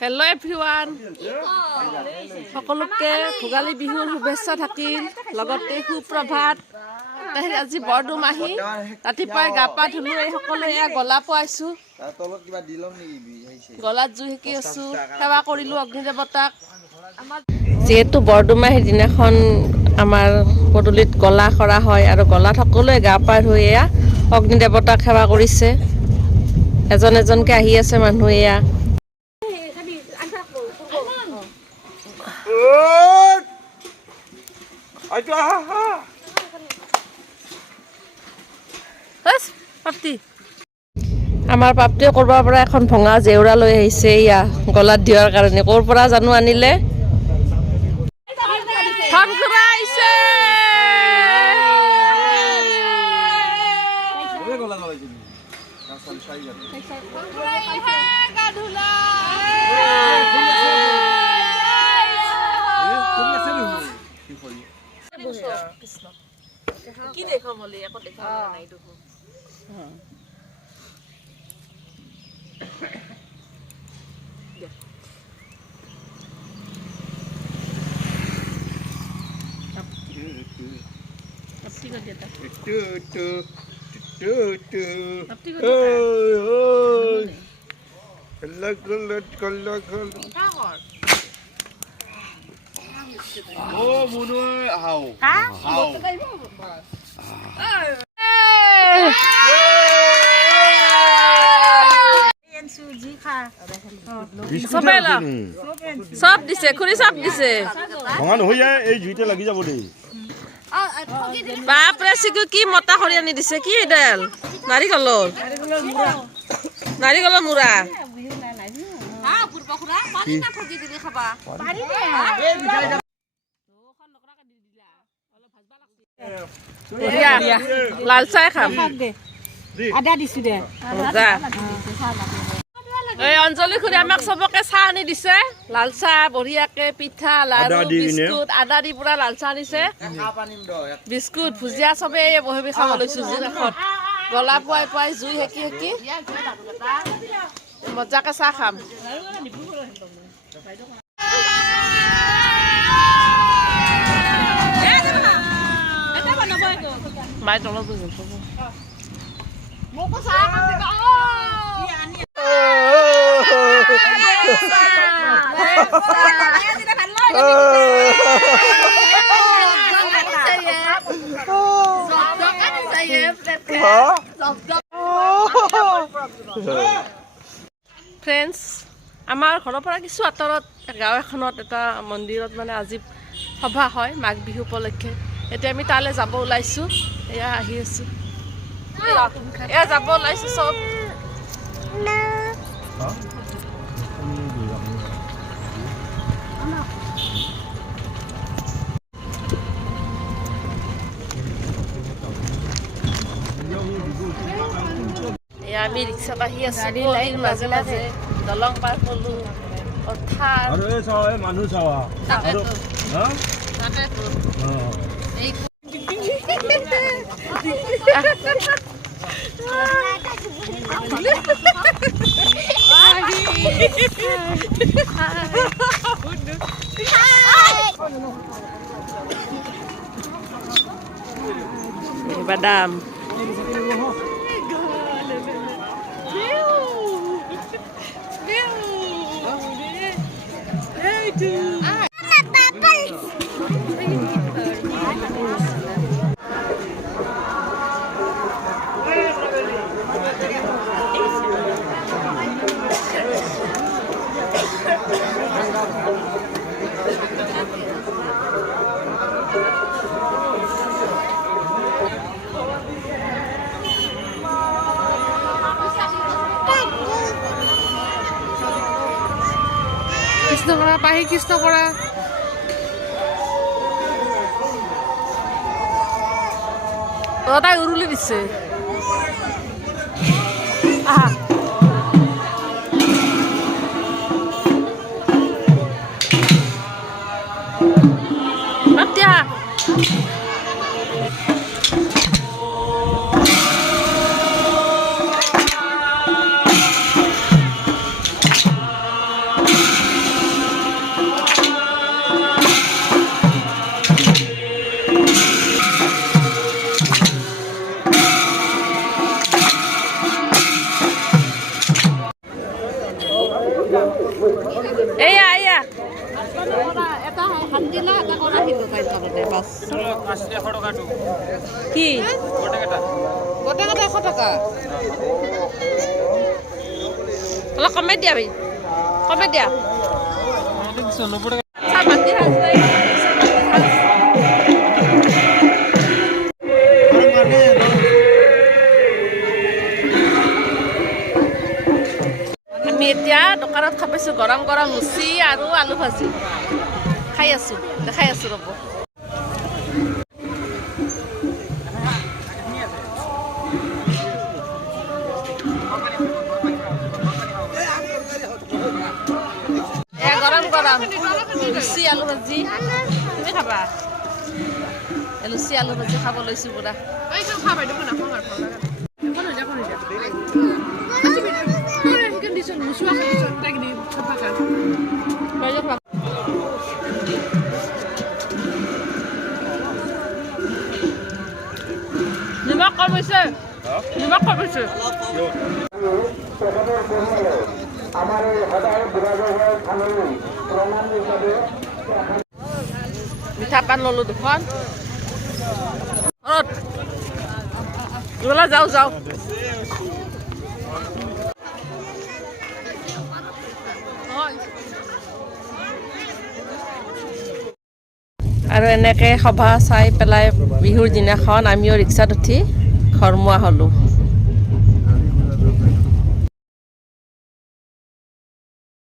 hello' everyone সকলোকে ভোগালী বিহুৰ শুভেচ্ছা থাকিল লগতে সুপ্ৰভাত আজি বৰদুমাহী ৰাতিপুৱাই গা পা ধুলো এই সকলোৱে এয়া গলা পোৱাইছোঁ গলাত জুই সেকি আছোঁ সেৱা কৰিলোঁ অগ্নি দেৱতাক যিহেতু বৰদুমাহীৰ দিনাখন আমাৰ পদূলিত গলা কৰা হয় আৰু গলাত সকলোৱে গা পা ধুই এয়া অগ্নি দেৱতাক সেৱা কৰিছে এজন এজনকে আহি আছে মানুহ এয়া আমাৰ পাপ্তিয়ে কৰবাৰ পৰা এখন ভঙা জেউৰা লৈ আহিছে ইয়া গলাত দিয়াৰ কাৰণে ক'ৰ পৰা জানো আনিলে কি দেখো বলি একো দেখা নাই দেখো সব দিছে খুৰি সব দিছে ভঙা নহয় যায় এই জুইতে লাগি যাব দেই বাপৰে চিকু কি মতা খৰি আনি দিছে কি এডাল নাৰিকলৰ মুৰা লাল চাহ খাম এই অঞ্জলি খুৰী আমাক চবকে চাহ আনি দিছে লাল চাহ বঢ়িয়াকে পিঠা লাৰু বিস্কুট আদা দি পুৰা লাল চাহ আনিছে বিস্কুট ভুজিয়া চবে বহি খাব লৈছো জুই কাষত গলা পুৱাই পুৱাই জুই সেকি সেকি মজাকে চাহ খাম মাই তলত মোকো চাহ ফ্ৰেণ্ডছ আমাৰ ঘৰৰ পৰা কিছু আঁতৰত গাঁও এখনত এটা মন্দিৰত মানে আজি সভা হয় মাঘ বিহু উপলক্ষে এতিয়া আমি তালৈ যাব ওলাইছোঁ এয়া আহি আছোঁ এয়া যাব ওলাইছোঁ চব আমি ৰিক্সাত আহি আছোঁ মাজে মাজে দলং পাৰ কৰিলোঁ মানুহ চাৱা বাদাম কৃষ্ণ কৰা পাহি কৃষ্ণ কৰা তাই উৰুলি দিছে আহা এয়া এয়া কি অলপ কমাই দিয়া ভাই কমাই দিয়া আমি এতিয়া দোকানত খাই পাইছোঁ গৰম গৰম লুচি আৰু আলু ভাজি খাই আছোঁ দেখাই আছোঁ ৰ'ব গৰম গৰম লুচি আলু ভাজি তুমি খাবা লুচি আলু ভাজি খাব লৈছোঁ পুৰা নিমখ কম হৈছে নিমখ কম হৈছে মিঠা পান ললো দুখন যাওঁ যাওঁ আৰু এনেকৈ সভা চাই পেলাই বিহুৰ দিনাখন আমিও ৰিক্সাত উঠি ঘৰমুৱা হ'লোঁ